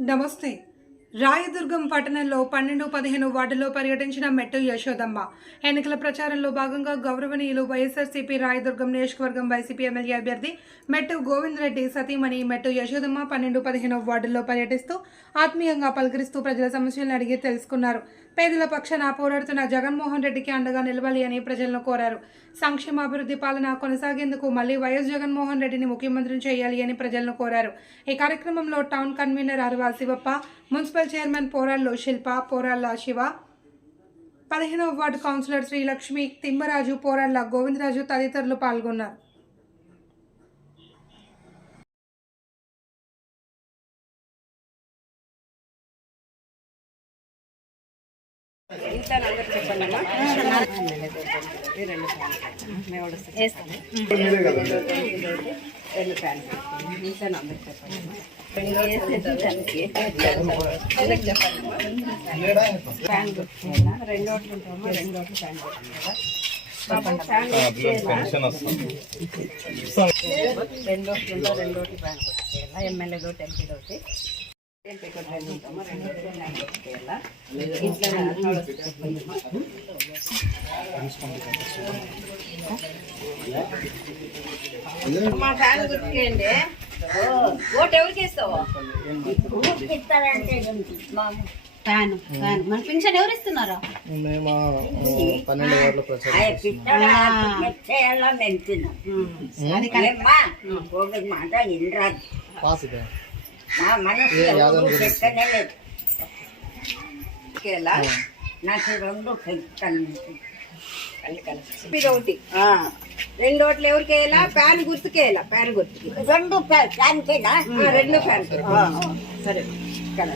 नमस्ते। రాయదుర్గం పట్టణంలో పన్నెండు పదిహేను వార్డులో పర్యటించిన మెట్టు యశోదమ్మ. ఎన్నికల ప్రచారంలో భాగంగా గౌరవనీయులు వైఎస్ఆర్సీపీ రాయదుర్గం నియోజకవర్గం వైసీపీ ఎమ్మెల్యే అభ్యర్థి మెట్టు గోవిందరెడ్డి సతీమణి మెట్టు యశోదమ్మ పన్నెండు పదిహేను వార్డుల్లో పర్యటిస్తూ ఆత్మీయంగా పలకరిస్తూ ప్రజల సమస్యలను అడిగి తెలుసుకున్నారు. పేదల పక్షాన పోరాడుతున్న జగన్మోహన్ రెడ్డికి అండగా నిలవాలి అని ప్రజలను కోరారు. సంక్షేమాభివృద్ధి పాలన కొనసాగేందుకు మళ్ళీ వైఎస్ జగన్మోహన్ రెడ్డిని ముఖ్యమంత్రిని చేయాలి అని ప్రజలను కోరారు. ఈ కార్యక్రమంలో town convener Arava Sivappa municipal chairman Porallu Shilpa Poralla Siva. పదిహేనవ వార్డు కౌన్సిలర్ శ్రీలక్ష్మి తిమ్మరాజు పోరాళ్ళ గోవిందరాజు తదితరులు పాల్గొన్నారు. రెండు ఫ్యాన్స్ ఇంకా నంబర్ చెప్పండి. ఫ్యాన్ గుర్తున్నా రెండు ఓట్లు ఉంటామా రెండు ఓట్లు ఫ్యాన్ ఉంటా ఎమ్మెల్యే తోటి ఎంపీ తోటి ఎంపీ తోటి రెండు ఇంట్లో మా ఫ్యాన్ గుర్తుకేయండి. ఓటు ఎవరికి ఇస్తావు ఫ్యాన్ ఫ్యాన్. మన పెన్షన్ ఎవరు ఇస్తున్నారా? మేము పన్నెండు ప్రచారం మాట ఇంద్రాజ్. నా మనసు లేదు. నాకు రెండు మీరు ఒకటి. రెండు ఓట్లు ఎవరికి వేయాలా? ఫ్యాన్ గుర్తుకేయాలా ఫ్యాన్ గుర్తుకి. రెండు ఆ, రెండు ఫ్యాన్ సరే. కదా